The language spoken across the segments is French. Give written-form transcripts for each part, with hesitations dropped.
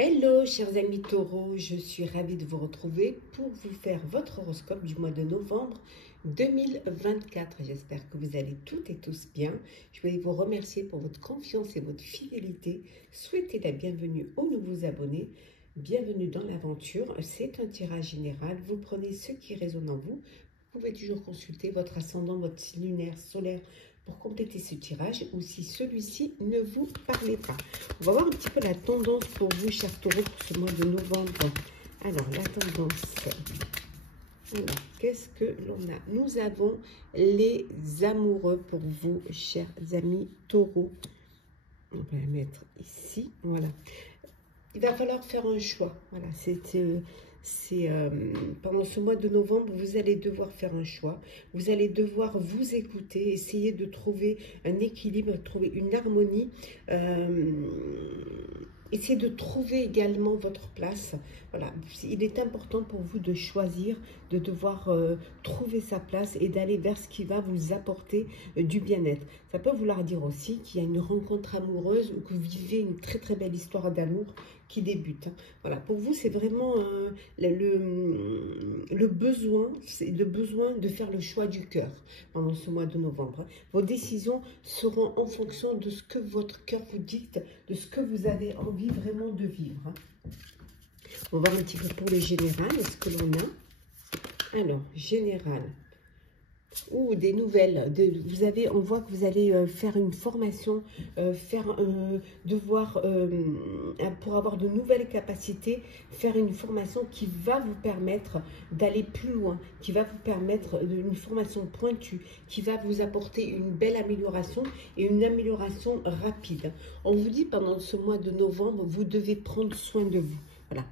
Hello chers amis taureaux, je suis ravie de vous retrouver pour vous faire votre horoscope du mois de novembre 2024. J'espère que vous allez toutes et tous bien. Je voulais vous remercier pour votre confiance et votre fidélité. Souhaitez la bienvenue aux nouveaux abonnés. Bienvenue dans l'aventure. C'est un tirage général. Vous prenez ce qui résonne en vous. Vous pouvez toujours consulter votre ascendant, votre signe lunaire, solaire pour compléter ce tirage ou si celui-ci ne vous parlait pas. On va voir un petit peu la tendance pour vous, chers taureaux, pour ce mois de novembre. Alors, la tendance. Alors, qu'est-ce que l'on a? Nous avons les amoureux pour vous, chers amis taureaux. On va la mettre ici. Voilà. Il va falloir faire un choix. Voilà, pendant ce mois de novembre, vous allez devoir faire un choix. Vous allez devoir vous écouter, essayer de trouver un équilibre, trouver une harmonie. Essayez de trouver également votre place. Voilà, il est important pour vous de choisir, de devoir trouver sa place et d'aller vers ce qui va vous apporter du bien-être. Ça peut vouloir dire aussi qu'il y a une rencontre amoureuse ou que vous vivez une très très belle histoire d'amour qui débute. Voilà, pour vous, c'est vraiment le besoin de faire le choix du cœur pendant ce mois de novembre. Vos décisions seront en fonction de ce que votre cœur vous dicte, de ce que vous avez envie vraiment de vivre. On va voir un petit peu pour le général, est-ce que l'on a? Alors, général. Ou des nouvelles, on voit que vous allez faire une formation, pour avoir de nouvelles capacités, faire une formation qui va vous permettre d'aller plus loin, qui va vous permettre une formation pointue, qui va vous apporter une belle amélioration et une amélioration rapide. On vous dit pendant ce mois de novembre, vous devez prendre soin de vous. Voilà,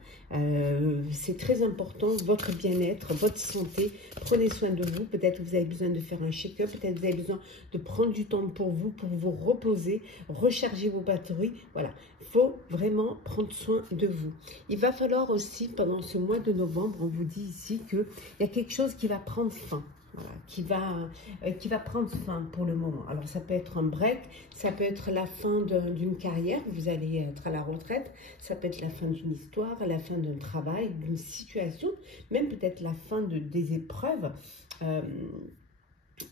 c'est très important, votre bien-être, votre santé, prenez soin de vous. Peut-être que vous avez besoin de faire un check-up, peut-être que vous avez besoin de prendre du temps pour vous reposer, recharger vos batteries. Voilà, il faut vraiment prendre soin de vous. Il va falloir aussi, pendant ce mois de novembre, on vous dit ici qu'il y a quelque chose qui va prendre fin. Voilà, qui va prendre fin pour le moment. Alors, ça peut être un break, ça peut être la fin d'une carrière, vous allez être à la retraite, ça peut être la fin d'une histoire, la fin d'un travail, d'une situation, même peut-être la fin des épreuves.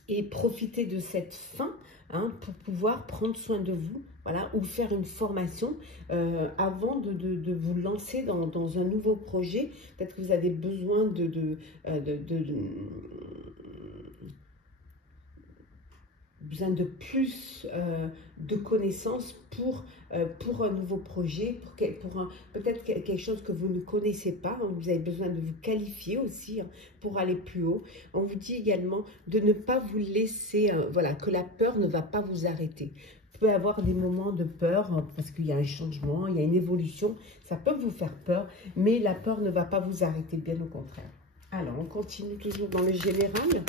Et profiter de cette fin pour pouvoir prendre soin de vous, voilà, ou faire une formation avant de vous lancer dans un nouveau projet. Peut-être que vous avez besoin de plus de connaissances pour un nouveau projet, peut-être quelque chose que vous ne connaissez pas. Vous avez besoin de vous qualifier aussi pour aller plus haut. On vous dit également de ne pas vous laisser, voilà, que la peur ne va pas vous arrêter. Vous pouvez avoir des moments de peur parce qu'il y a un changement, il y a une évolution. Ça peut vous faire peur, mais la peur ne va pas vous arrêter, bien au contraire. Alors, on continue toujours dans le général.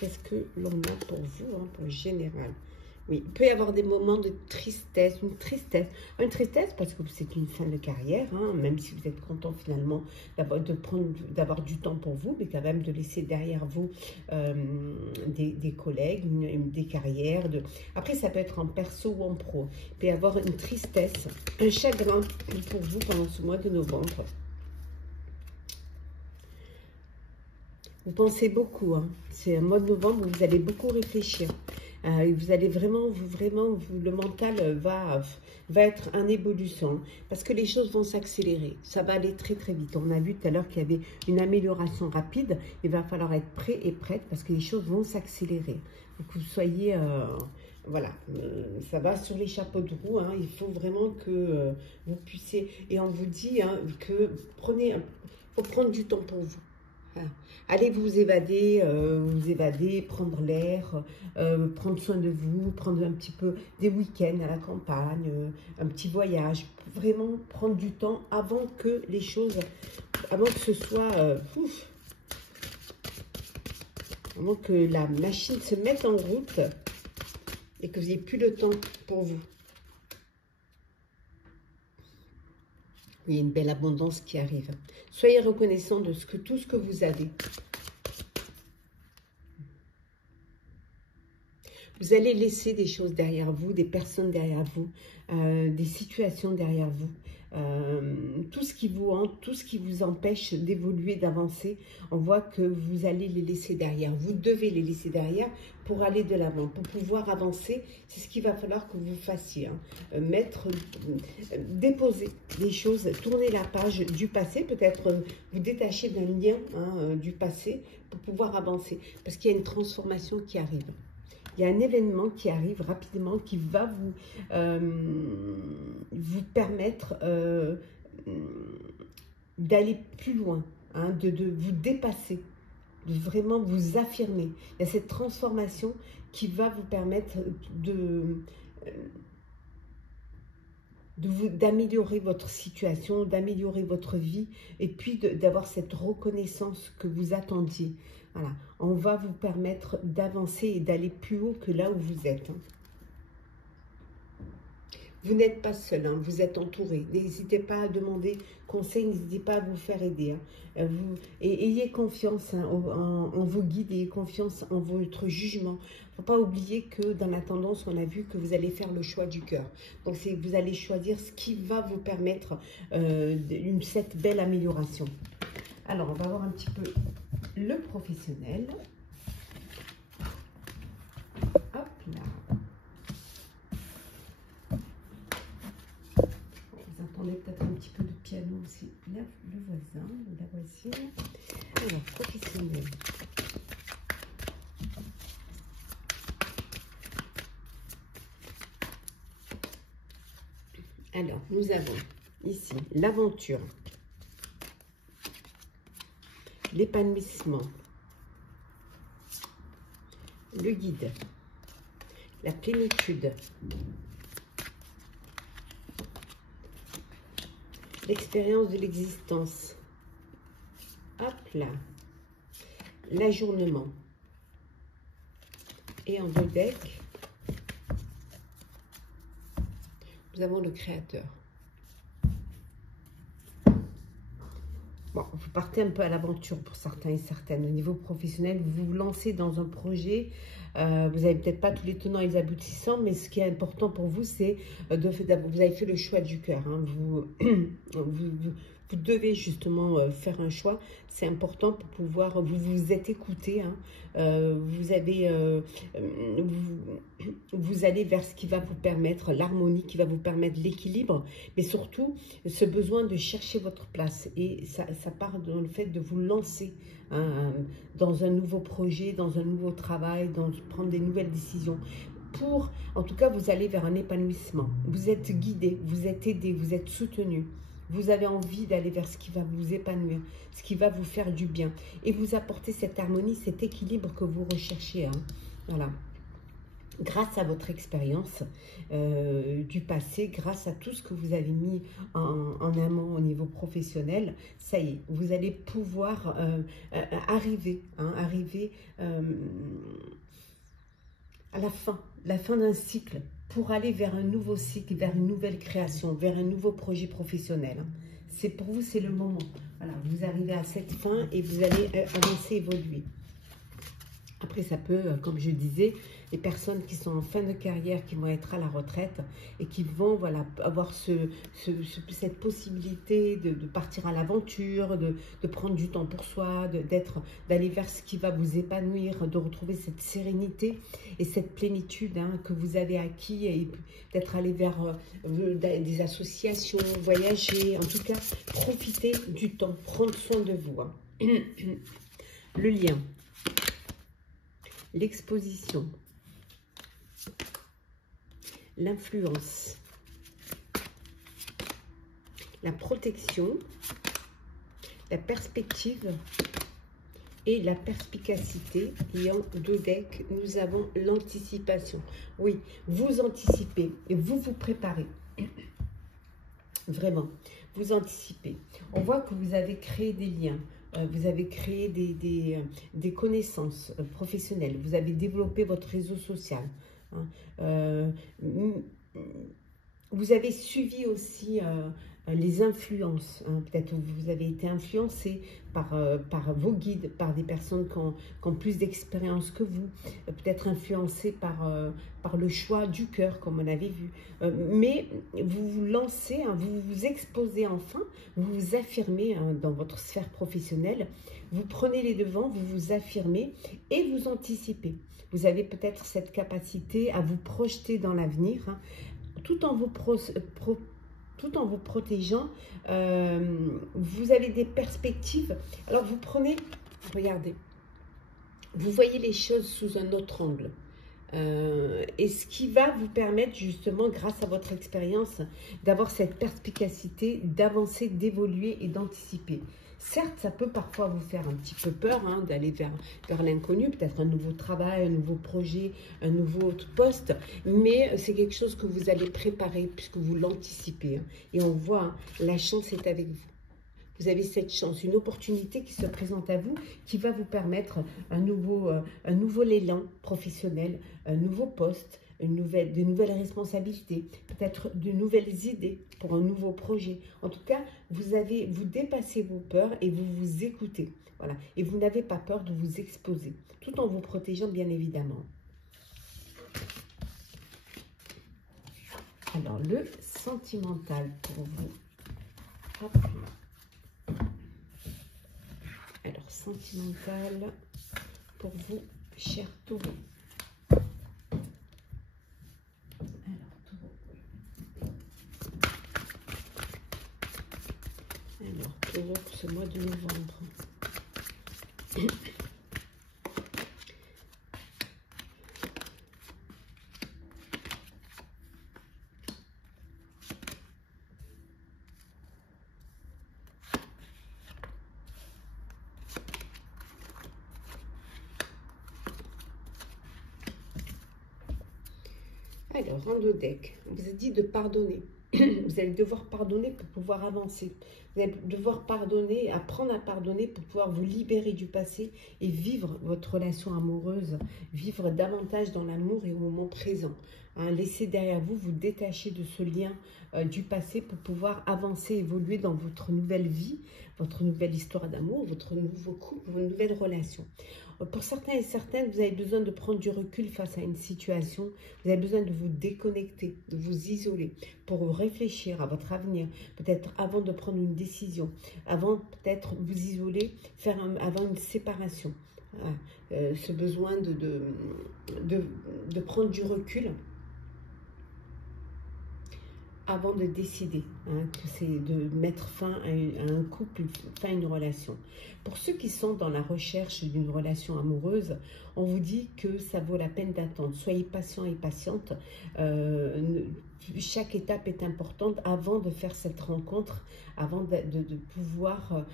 Qu'est-ce que l'on a pour vous, pour le général? Oui, il peut y avoir des moments de tristesse, une tristesse parce que c'est une fin de carrière, même si vous êtes content finalement d'avoir du temps pour vous, mais quand même de laisser derrière vous des collègues, des carrières. Après, ça peut être en perso ou en pro. Il peut y avoir une tristesse, un chagrin pour vous pendant ce mois de novembre. Vous pensez beaucoup, c'est un mois de novembre où vous allez beaucoup réfléchir. Vous allez vraiment, le mental va être en ébullition parce que les choses vont s'accélérer. Ça va aller très très vite. On a vu tout à l'heure qu'il y avait une amélioration rapide. Il va falloir être prêt et prête parce que les choses vont s'accélérer. Donc vous soyez, voilà, ça va sur les chapeaux de roue. Il faut vraiment que vous puissiez, et on vous dit que faut prendre du temps pour vous. Allez vous évader, prendre l'air, prendre soin de vous, prendre un petit peu des week-ends à la campagne, un petit voyage. Vraiment prendre du temps avant que les choses, avant que ce soit, avant que la machine se mette en route et que vous n'ayez plus le temps pour vous. Il y a une belle abondance qui arrive. Soyez reconnaissant de tout ce que vous avez. Vous allez laisser des choses derrière vous, des personnes derrière vous, des situations derrière vous. Tout ce qui vous hante, tout ce qui vous empêche d'évoluer, d'avancer, on voit que vous allez les laisser derrière. Vous devez les laisser derrière pour aller de l'avant, pour pouvoir avancer. C'est ce qu'il va falloir que vous fassiez. Hein. Déposer des choses, tourner la page du passé, peut-être vous détacher d'un lien du passé pour pouvoir avancer. Parce qu'il y a une transformation qui arrive. Il y a un événement qui arrive rapidement qui va vous permettre d'aller plus loin, hein, de vous dépasser, de vraiment vous affirmer. Il y a cette transformation qui va vous permettre d'améliorer votre situation, d'améliorer votre vie et puis d'avoir cette reconnaissance que vous attendiez. Voilà, on va vous permettre d'avancer et d'aller plus haut que là où vous êtes. Hein. Vous n'êtes pas seul, hein, vous êtes entouré. N'hésitez pas à demander conseil, n'hésitez pas à vous faire aider. Hein. Et ayez confiance en vos guides, ayez confiance en votre jugement. Il ne faut pas oublier que dans la tendance, on a vu que vous allez faire le choix du cœur. Donc, vous allez choisir ce qui va vous permettre cette belle amélioration. Alors, on va voir un petit peu le professionnel. Hop là. Vous entendez peut-être un petit peu de piano aussi. Là, le voisin, la voisine. Alors, professionnel. Alors, nous avons ici l'aventure, l'épanouissement, le guide, la plénitude, l'expérience de l'existence, hop là, l'ajournement, et en deux decks, nous avons le créateur. Bon, vous partez un peu à l'aventure pour certains et certaines. Au niveau professionnel, vous vous lancez dans un projet. Vous n'avez peut-être pas tous les tenants et les aboutissants, mais ce qui est important pour vous, c'est vous avez fait le choix du cœur. Hein. Vous devez justement faire un choix. C'est important pour pouvoir, vous êtes écouté. Hein. Vous allez vers ce qui va vous permettre l'harmonie, qui va vous permettre l'équilibre, mais surtout ce besoin de chercher votre place. Et ça part dans le fait de vous lancer hein, dans un nouveau projet, dans un nouveau travail, prendre des nouvelles décisions. En tout cas, vous allez vers un épanouissement. Vous êtes guidé, vous êtes aidé, vous êtes soutenu. Vous avez envie d'aller vers ce qui va vous épanouir, ce qui va vous faire du bien. Et vous apporter cette harmonie, cet équilibre que vous recherchez. Hein. Voilà. Grâce à votre expérience du passé, grâce à tout ce que vous avez mis en amont au niveau professionnel, ça y est, vous allez pouvoir arriver à la fin d'un cycle, pour aller vers un nouveau cycle, vers une nouvelle création, vers un nouveau projet professionnel. Pour vous, c'est le moment. Voilà, vous arrivez à cette fin et vous allez avancer, évoluer. Après, ça peut, comme je disais, les personnes qui sont en fin de carrière, qui vont être à la retraite et qui vont voilà, avoir cette possibilité de partir à l'aventure, de prendre du temps pour soi, d'aller vers ce qui va vous épanouir, de retrouver cette sérénité et cette plénitude hein, que vous avez acquis et d'être allé vers des associations, voyager, en tout cas, profiter du temps, prendre soin de vous. Hein. Le lien. L'exposition, l'influence, la protection, la perspective et la perspicacité. Et en deux decks, nous avons l'anticipation. Oui, vous anticipez et vous vous préparez. Vraiment, vous anticipez. On voit que vous avez créé des liens. Vous avez créé des connaissances professionnelles. Vous avez développé votre réseau social. Hein. Vous avez suivi aussi les influences. Hein. Peut-être vous avez été influencé par vos guides, par des personnes qui ont plus d'expérience que vous, peut-être influencé par le choix du cœur, comme on avait vu. Mais vous vous lancez, hein, vous vous exposez enfin, vous vous affirmez hein, dans votre sphère professionnelle, vous prenez les devants, vous vous affirmez et vous anticipez. Vous avez peut-être cette capacité à vous projeter dans l'avenir, hein, tout en vous protégeant. Vous avez des perspectives. Alors vous prenez, regardez, vous voyez les choses sous un autre angle. Et ce qui va vous permettre justement, grâce à votre expérience, d'avoir cette perspicacité, d'avancer, d'évoluer et d'anticiper. Certes, ça peut parfois vous faire un petit peu peur hein, d'aller vers l'inconnu, peut-être un nouveau travail, un nouveau projet, un nouveau poste, mais c'est quelque chose que vous allez préparer puisque vous l'anticipez. Hein. Et on voit, hein, la chance est avec vous. Vous avez cette chance, une opportunité qui se présente à vous, qui va vous permettre un nouveau élan professionnel, un nouveau poste, de nouvelles responsabilités, peut-être de nouvelles idées pour un nouveau projet. En tout cas, vous dépassez vos peurs et vous vous écoutez. Voilà. Et vous n'avez pas peur de vous exposer, tout en vous protégeant bien évidemment. Alors, le sentimental pour vous. Hop. Alors, sentimental pour vous, cher Taureau. Alors, Taureau pour ce mois de novembre. Alors, rando deck, on vous a dit de pardonner. Vous allez devoir pardonner pour pouvoir avancer. Vous allez devoir pardonner, apprendre à pardonner pour pouvoir vous libérer du passé et vivre votre relation amoureuse, vivre davantage dans l'amour et au moment présent. Hein, laissez derrière vous, vous détacher de ce lien du passé pour pouvoir avancer, évoluer dans votre nouvelle vie, votre nouvelle histoire d'amour, votre nouveau couple, votre nouvelle relation. Pour certains et certaines, vous avez besoin de prendre du recul face à une situation. Vous avez besoin de vous déconnecter, de vous isoler pour réfléchir à votre avenir. Peut-être avant de prendre une décision, avant peut-être vous isoler, avant une séparation. Ce besoin de prendre du recul avant de décider, hein, que c'est de mettre fin à un couple, fin à une relation. Pour ceux qui sont dans la recherche d'une relation amoureuse, on vous dit que ça vaut la peine d'attendre. Soyez patient et patiente. Chaque étape est importante avant de faire cette rencontre, avant de pouvoir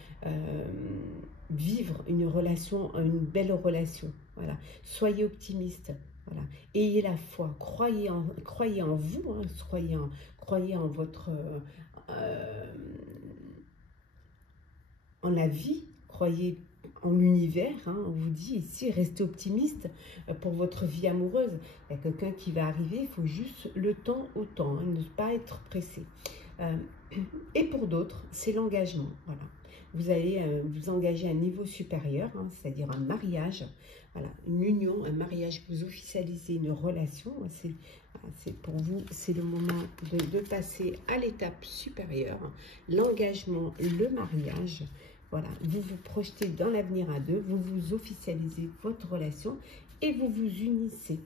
vivre une relation, une belle relation. Voilà. Soyez optimiste. Voilà. Ayez la foi, croyez en vous, hein, croyez en votre en la vie, croyez en l'univers. Hein, on vous dit ici, restez optimiste pour votre vie amoureuse. Il y a quelqu'un qui va arriver, il faut juste le temps au temps, hein, ne pas être pressé. Et pour d'autres, c'est l'engagement. Voilà. Vous allez vous engager à un niveau supérieur, hein, c'est-à-dire un mariage, voilà, une union, un mariage, vous officialisez une relation. C'est pour vous, c'est le moment de passer à l'étape supérieure, l'engagement, le mariage. Voilà, vous vous projetez dans l'avenir à deux, vous vous officialisez votre relation et vous vous unissez.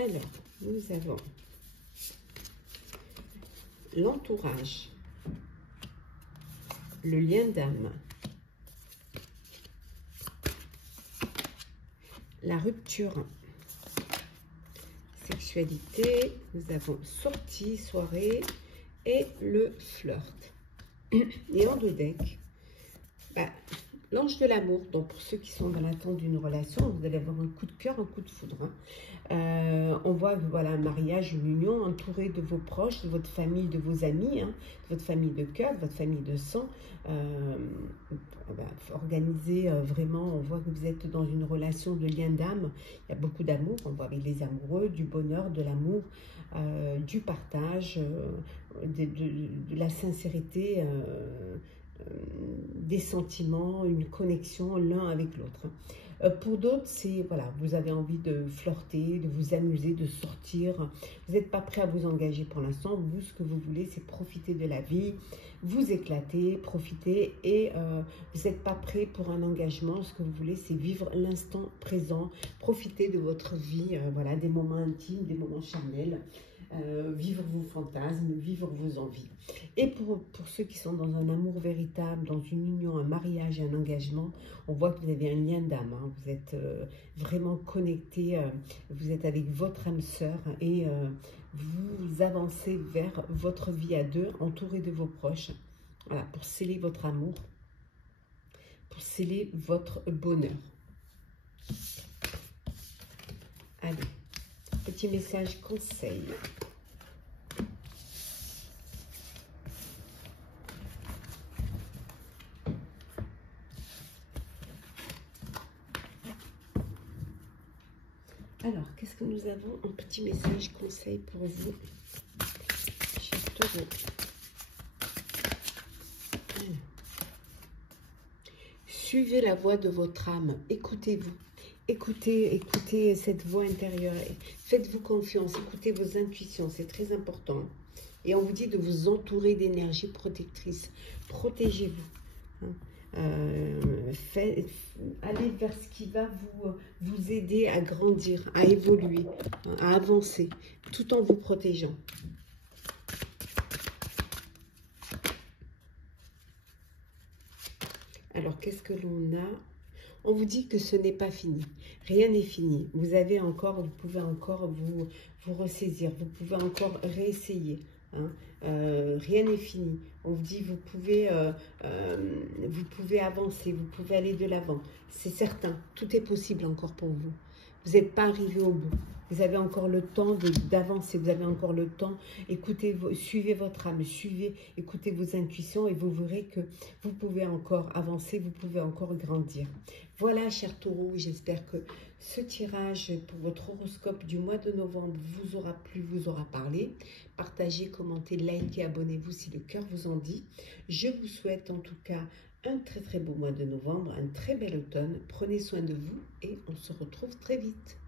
Alors, nous avons l'entourage, le lien d'âme, la rupture, sexualité, nous avons sortie, soirée et le flirt. Et en deux decks, l'ange de l'amour. Donc pour ceux qui sont dans l'attente d'une relation, vous allez avoir un coup de cœur, un coup de foudre. Hein. On voit voilà, un mariage, une union entouré de vos proches, de votre famille, de vos amis, hein, de votre famille de cœur, de votre famille de sang. organisé vraiment. On voit que vous êtes dans une relation de lien d'âme. Il y a beaucoup d'amour. On voit avec les amoureux, du bonheur, de l'amour, du partage, de la sincérité, des sentiments, une connexion l'un avec l'autre. Pour d'autres, c'est, voilà, vous avez envie de flirter, de vous amuser, de sortir. Vous n'êtes pas prêt à vous engager pour l'instant. Vous, ce que vous voulez, c'est profiter de la vie, vous éclater, profiter. Et vous n'êtes pas prêt pour un engagement. Ce que vous voulez, c'est vivre l'instant présent, profiter de votre vie, voilà, des moments intimes, des moments charnels. Vivre vos fantasmes, vivre vos envies. Et pour ceux qui sont dans un amour véritable, dans une union, un mariage, un engagement, on voit que vous avez un lien d'âme, hein. Vous êtes vraiment connecté, vous êtes avec votre âme sœur et vous avancez vers votre vie à deux, entouré de vos proches, voilà, pour sceller votre amour, pour sceller votre bonheur. Allez. Petit message conseil. Alors, qu'est-ce que nous avons en petit message conseil pour vous, chers taureaux? Suivez la voix de votre âme, écoutez-vous. Écoutez cette voix intérieure, faites-vous confiance, écoutez vos intuitions, c'est très important. Et on vous dit de vous entourer d'énergie protectrice, protégez-vous. Allez vers ce qui va vous aider à grandir, à évoluer, à avancer, tout en vous protégeant. Alors, qu'est-ce que l'on a? On vous dit que ce n'est pas fini. Rien n'est fini. Vous pouvez encore vous ressaisir. Vous pouvez encore réessayer. Hein. Rien n'est fini. On vous dit vous pouvez avancer. Vous pouvez aller de l'avant. C'est certain. Tout est possible encore pour vous. Vous n'êtes pas arrivé au bout. Vous avez encore le temps d'avancer, vous avez encore le temps. Suivez votre âme, écoutez vos intuitions et vous verrez que vous pouvez encore avancer, vous pouvez encore grandir. Voilà, chers taureaux, j'espère que ce tirage pour votre horoscope du mois de novembre vous aura plu, vous aura parlé. Partagez, commentez, likez, abonnez-vous si le cœur vous en dit. Je vous souhaite en tout cas un très très beau mois de novembre, un très bel automne. Prenez soin de vous et on se retrouve très vite.